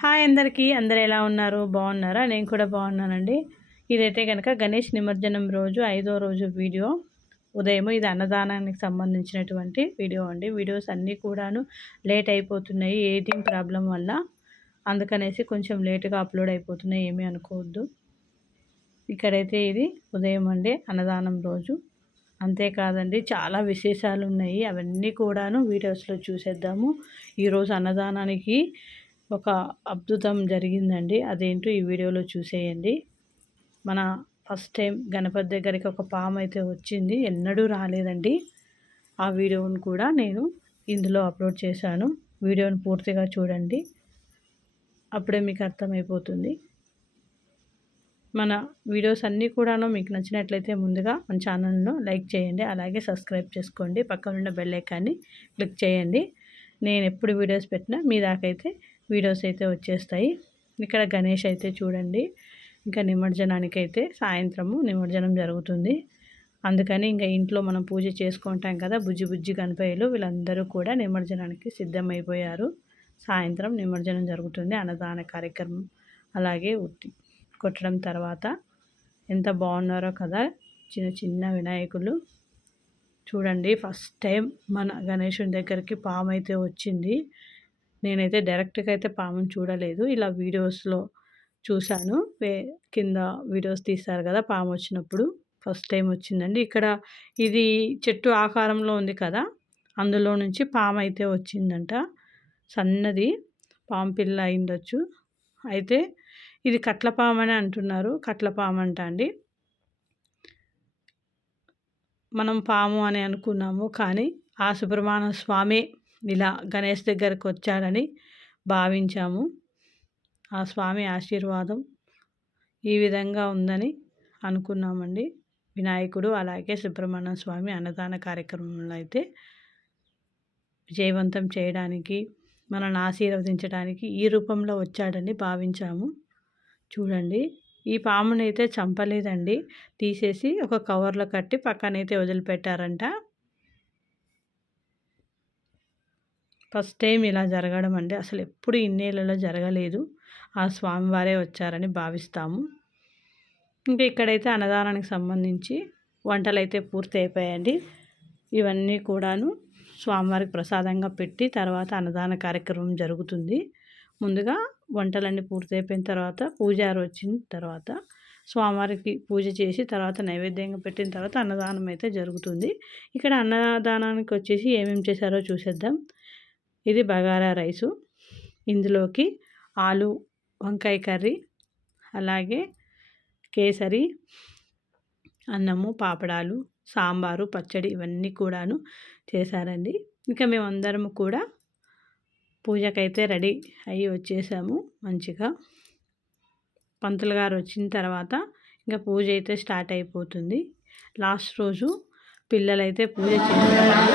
Hi అందరికీ. అందరూ ఎలా ఉన్నారు? బాగున్నారా? నేను కూడా బాగున్నానండి. ఇదైతే గనక గణేష్ నిమజ్జనం రోజు 5వ రోజు వీడియో. ఉదయం ఇది అన్నదానానికి సంబంధించినటువంటి వీడియో అండి. వీడియోస్ అన్నీ కూడాను లేట్ అయిపోతున్నాయి ఎడిటింగ్ ప్రాబ్లం వల్ల. అందుకనేసి కొంచెం లేట్గా అప్లోడ్ అయిపోతున్నాయి, ఏమీ అనుకోవద్దు. ఇక్కడైతే ఇది ఉదయం అండి, అన్నదానం రోజు. అంతేకాదండి, చాలా విశేషాలు ఉన్నాయి. అవన్నీ కూడాను వీడియోస్లో చూసేద్దాము. ఈరోజు అన్నదానానికి ఒక అద్భుతం జరిగిందండి. అదేంటో ఈ వీడియోలో చూసేయండి. మన ఫస్ట్ టైం గణపతి దగ్గరికి ఒక పాము అయితే వచ్చింది, ఎన్నడూ రాలేదండి. ఆ వీడియోని కూడా నేను ఇందులో అప్లోడ్ చేశాను. వీడియోని పూర్తిగా చూడండి, అప్పుడే మీకు అర్థమైపోతుంది. మన వీడియోస్ అన్నీ కూడాను మీకు నచ్చినట్లయితే ముందుగా మన ఛానల్ను లైక్ చేయండి, అలాగే సబ్స్క్రైబ్ చేసుకోండి. పక్కనున్న బెల్ ఐకాన్ని క్లిక్ చేయండి. నేను ఎప్పుడు వీడియోస్ పెట్టినా మీ దాకైతే వీడియోస్ అయితే వచ్చేస్తాయి. ఇక్కడ గణేష్ అయితే చూడండి, ఇంకా నిమజ్జనానికి అయితే సాయంత్రము నిమజ్జనం జరుగుతుంది. అందుకని ఇంకా ఇంట్లో మనం పూజ చేసుకుంటాం కదా, బుజ్జి బుజ్జి గణపయ్యలు వీళ్ళందరూ కూడా నిమజ్జనానికి సిద్ధమైపోయారు. సాయంత్రం నిమజ్జనం జరుగుతుంది, అన్నదాన కార్యక్రమం. అలాగే ఉట్టి కొట్టడం తర్వాత ఎంత బాగున్నారో కదా చిన్న చిన్న వినాయకులు. చూడండి, ఫస్ట్ టైం మన గణేశుని దగ్గరికి పాము అయితే వచ్చింది. నేనైతే డైరెక్ట్గా అయితే పాముని చూడలేదు, ఇలా వీడియోస్లో చూశాను. కింద వీడియోస్ తీస్తారు కదా పాము వచ్చినప్పుడు, ఫస్ట్ టైం వచ్చిందండి. ఇక్కడ ఇది చెట్టు ఆకారంలో ఉంది కదా, అందులో నుంచి పాము అయితే వచ్చిందంట. సన్నది పాము పిల్ల అయిండొచ్చు. అయితే ఇది కట్లపాము అని అంటున్నారు. కట్లపాము అంట అండి. మనం పాము అని అనుకున్నాము, కానీ ఆ సుబ్రహ్మణ్య స్వామి ఇలా గణేష్ దగ్గరకు వచ్చాడని భావించాము. ఆ స్వామి ఆశీర్వాదం ఈ విధంగా ఉందని అనుకున్నామండి. వినాయకుడు అలాగే సుబ్రహ్మణ్య స్వామి అన్నదాన కార్యక్రమంలో అయితే విజయవంతం చేయడానికి, మనల్ని ఆశీర్వదించడానికి ఈ రూపంలో వచ్చాడని భావించాము. చూడండి, ఈ పాముని అయితే చంపలేదండి, తీసేసి ఒక కవర్లో కట్టి పక్కనైతే వదిలిపెట్టారంట. ఫస్ట్ టైం ఇలా జరగడం అండి, అసలు ఎప్పుడు ఇన్నేళ్లలో జరగలేదు. ఆ స్వామివారే వచ్చారని భావిస్తాము. ఇంకా ఇక్కడైతే అన్నదానానికి సంబంధించి వంటలు అయితే పూర్తి అయిపోయాయండి. ఇవన్నీ కూడాను స్వామివారికి ప్రసాదంగా పెట్టి తర్వాత అన్నదాన కార్యక్రమం జరుగుతుంది. ముందుగా వంటలన్నీ పూర్తి అయిపోయిన తర్వాత పూజారి వచ్చిన తర్వాత స్వామివారికి పూజ చేసి తర్వాత నైవేద్యంగా పెట్టిన తర్వాత అన్నదానం అయితే జరుగుతుంది. ఇక్కడ అన్నదానానికి వచ్చేసి ఏమేమి చేశారో చూసేద్దాం. ఇది బగారా రైసు, ఇందులోకి ఆలు వంకాయ కర్రీ, అలాగే కేసరి అన్నము, పాపడాలు, సాంబారు, పచ్చడి ఇవన్నీ కూడాను చేశారండి. ఇంకా మేమందరము కూడా పూజకైతే రెడీ అయ్యి వచ్చేసాము. మంచిగా పంతులు గారు వచ్చిన తర్వాత ఇంకా పూజ అయితే స్టార్ట్ అయిపోతుంది. లాస్ట్ రోజు పిల్లలైతే పూజ చేస్తారు.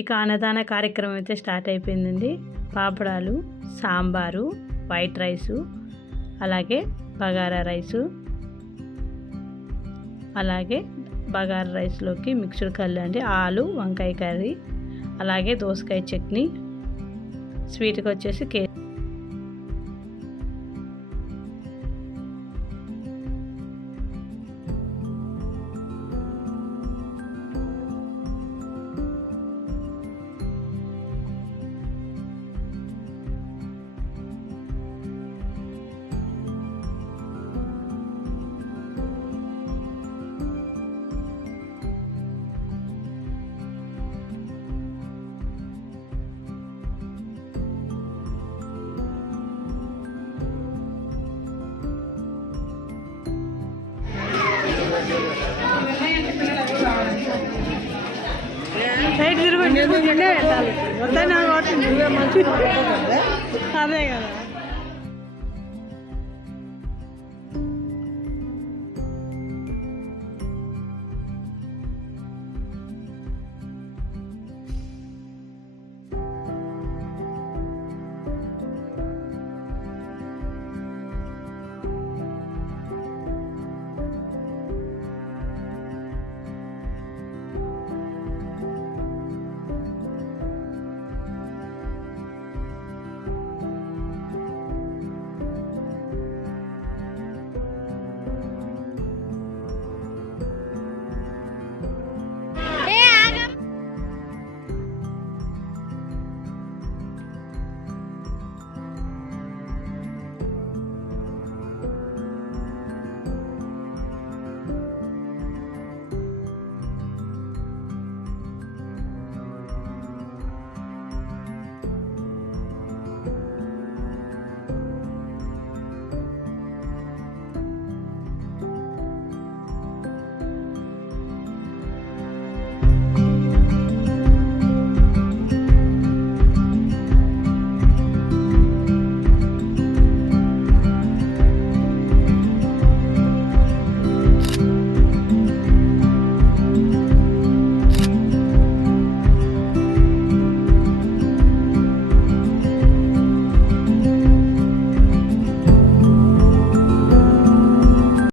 ఇక అన్నదాన కార్యక్రమం అయితే స్టార్ట్ అయిపోయిందండి. పాపడాలు, సాంబారు, వైట్ రైసు, అలాగే బగారా రైసు, అలాగే బగారా రైస్లోకి మిక్స్డ్ కర్రీ అండి, ఆలు వంకాయ కర్రీ, అలాగే దోసకాయ చట్నీ, స్వీట్కి వచ్చేసి కేక్. సైడ్ తిరుగుండి వెళ్ళాలి వద్దా అదే కదా.